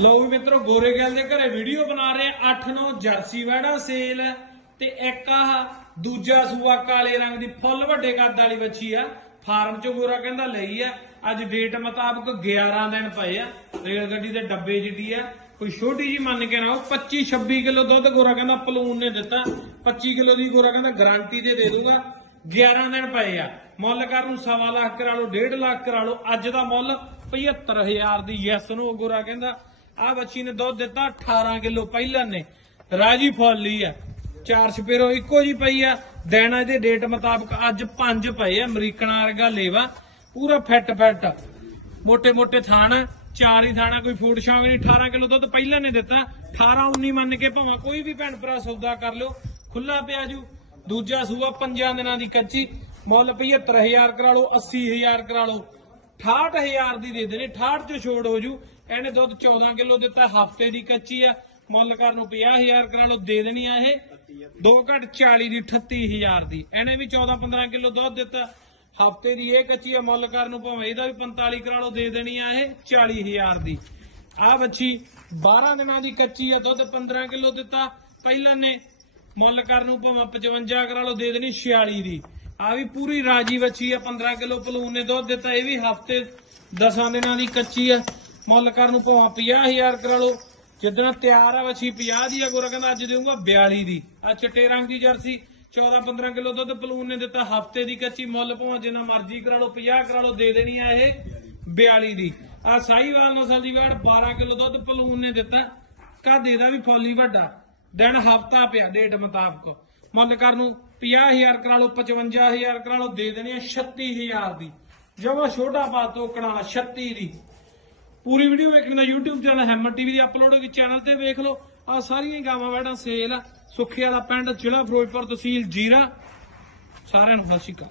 ਲਓ ਵੀ ਮਿੱਤਰੋ, ਗੋਰੇ ਗੱਲ ਦੇ ਘਰੇ ਵੀਡੀਓ ਬਣਾ ਰਹੇ ਆ 8-9 ਜਰਸੀ ਵੈੜਾ ਸੇਲ ਤੇ ਇੱਕ ਆਹ ਦੂਜਾ ਸੂਆ ਕਾਲੇ ਰੰਗ ਦੀ ਫੁੱਲ ਵੱਡੇ ਕੱਦ ਵਾਲੀ ਬੱਚੀ ਆ। ਫਾਰਮ ਚੋਂ ਗੋਰਾ ਕਹਿੰਦਾ ਲਈ ਆ। ਅੱਜ ਡੇਟ ਮੁਤਾਬਕ 11 ਦਿਨ ਪਏ ਆ। ਰੇਲ ਗੱਡੀ ਦੇ ਡੱਬੇ ਜਿੱਡੀ ਆ। ਕੋਈ ਛੋਟੀ ਜੀ ਮੰਨ ਕੇ ਨਾ 25 26 ਕਿਲੋ ਦੁੱਧ ਗੋਰਾ ਕਹਿੰਦਾ ਪਲੂਨ ਨੇ ਦਿੱਤਾ। 25 ਕਿਲੋ ਦੀ ਗੋਰਾ ਕਹਿੰਦਾ ਗਾਰੰਟੀ ਤੇ ਦੇ ਦੂਗਾ। 11 ਦਿਨ ਪਏ ਆ। ਮੁੱਲ ਕਰ ਨੂੰ ਸਵਾ ਲੱਖ ਕਰਾ ਲਓ 1.5 ਲੱਖ ਕਰਾ ਲਓ ਅੱਜ ਦਾ ਮੁੱਲ 75000 ਦੀ ਯੈਸ ਨੂੰ ਗੋਰਾ ਕਹਿੰਦਾ। ਆ ਬੱਚੀ ਨੇ ਦੁੱਧ ਦਿੱਤਾ 18 ਕਿਲੋ ਪਹਿਲਾਂ ਨੇ। ਰਾਜੀ ਫੁੱਲੀ ਆ। ਚਾਰ ਸਪੇਰੋ ਇੱਕੋ ਜੀ ਪਈ ਆ। ਦੇਣਾ ਦੇ ਡੇਟ ਮੁਤਾਬਕ ਅੱਜ ਪੰਜ ਪਏ ਆ, ਅਮਰੀਕਨਾਂ ਵਰਗਾ ਲੇਵਾ। ਪੂਰਾ ਫਿੱਟ ਫਿੱਟ ਮੋٹے ਮੋٹے ਥਾਣ ਚਾਰ ਹੀ ਥਾਣਾ, ਕੋਈ ਫੂਡ ਸ਼ੌਂਕ ਨਹੀਂ 18 ਕਿਲੋ ਦੁੱਧ ਪਹਿਲਾਂ ਨੇ ਦਿੱਤਾ। 18 19 ਮੰਨ ਕੇ ਭਾਵੇਂ ਕੋਈ ਵੀ ਭੈਣ ਭਰਾ ਸੌਦਾ ਕਰ ਲਿਓ। ਖੁੱਲਾ ਪਿਆ ਜੂ। ਦੂਜਾ ਸੂਆ ਪੰਜਾਂ ਦਿਨਾਂ ਦੀ ਕੱਚੀ। ਮੁੱਲ 75000 ਕਰਾ ਲਓ 80000 ਕਰਾ ਲਓ। 68000 ਦੀ ਦੇ ਦੇਣੇ 68 ਚ ਛੋੜ ਹੋ ਜੂ। ਇਹਨੇ ਦੁੱਧ 14 ਕਿਲੋ ਦਿੱਤਾ, ਹਫ਼ਤੇ ਦੀ ਕੱਚੀ ਆ, ਮੁੱਲ ਕਰ ਨੂੰ 50000 ਕਰਾ ਲਓ ਦੇ ਦੇਣੀ ਆ ਇਹ। 2 ਘੱਟ 40 ਦੀ 38000 ਦੀ। ਇਹਨੇ ਵੀ 14 15 ਕਿਲੋ ਦੁੱਧ ਦਿੱਤਾ, ਹਫ਼ਤੇ ਦੀ ਇਹ ਕੱਚੀ ਆ, ਮੁੱਲ ਕਰ ਨੂੰ ਭਾਵੇਂ ਇਹਦਾ ਵੀ 45 ਕਰਾ ਦੇ ਦੇਣੀ ਆ ਇਹ 40000 ਦੀ। ਆ ਬੱਚੀ 12 ਦਿਨਾਂ ਦੀ ਕੱਚੀ ਆ, ਦੁੱਧ 15 ਕਿਲੋ ਦਿੱਤਾ। ਪਹਿਲਾਂ ਨੇ ਮੁੱਲ ਕਰ ਨੂੰ ਭਾਵੇਂ 55 ਕਰਾਲੋ ਦੇ ਦੇਣੀ 46 ਦੀ। ਆ ਵੀ ਪੂਰੀ ਰਾਜੀ ਬੱਚੀ ਆ 15 ਕਿਲੋ ਪਲੂਨ ਨੇ ਦੁੱਧ ਦਿੱਤਾ, ਇਹ ਵੀ ਹਫ਼ਤੇ 10 ਦਿਨਾਂ ਦੀ ਕੱਚੀ ਆ। ਮੁੱਲ ਕਰਨ ਨੂੰ ਭਾਵੇਂ 50000 ਕਰਾ ਲਓ। ਜਿੱਦਣਾ ਤਿਆਰ ਆ ਬੱਚੀ 50 ਦੀ ਆ, ਗੋਰਾ ਕਹਿੰਦਾ ਅੱਜ ਦੇਊਂਗਾ 42 ਦੀ। ਆ ਚਿੱਟੇ ਰੰਗ ਦੀ ਜਰਸੀ 14 15 ਕਿਲੋ ਦੁੱਧ ਪਲੂਨ ਨੇ ਦਿੱਤਾ, ਹਫ਼ਤੇ ਦੀ ਕੱਚੀ ਮੁੱਲ ਭਾਵੇਂ, ਜਿੰਨਾ ਮਰਜ਼ੀ ਕਰਾ ਲਓ 50 ਕਰਾ ਲਓ, ਦੇ ਦੇਣੀ ਆ ਇਹ 42 ਦੀ। ਆ ਸਾਈਵਾਲ ਨਸਲ ਦੀ ਵੇੜ 12 ਕਿਲੋ ਦੁੱਧ ਪਲੂਨ ਨੇ ਦਿੱਤਾ। ਕਾਦੇ ਦਾ ਵੀ ਫੌਲੀ ਵੱਡਾ। ਦਿਨ ਹਫਤਾ ਪਿਆ, ਡੇਟ ਮੁਤਾਬਕ। ਮੁੱਲ ਕਰ ਨੂੰ 50000 ਕਰਾ ਲਓ 55000 ਕਰਾ ਲਓ, ਦੇ ਦੇਣੀ ਆ 36000 ਦੀ। ਜਮਾ ਛੋਟਾ ਪਾ ਤੋਕਣ ਵਾਲਾ 36 ਦੀ। ਪੂਰੀ ਵੀਡੀਓ ਵੇਖਣੀ ਦਾ YouTube ਚੈਨਲ ਹੈਮਰ ਟੀਵੀ ਦੀ ਅਪਲੋਡ ਹੋਈ ਚੈਨਲ ਤੇ ਵੇਖ ਲਓ। ਆ ਸਾਰੀਆਂ ਹੀ ਗਾਵਾਂ ਵੈੜਾਂ ਸੇਲ ਆ। ਸੁੱਖੇ ਵਾਲਾ ਪਿੰਡ ਜ਼ਿਲ੍ਹਾ ਫਿਰੋਜ਼ਪੁਰ ਤਹਿਸੀਲ ਜੀਰਾ। ਸਾਰਿਆਂ ਨੂੰ ਸਤਿ ਸ਼੍ਰੀ ਅਕਾਲ।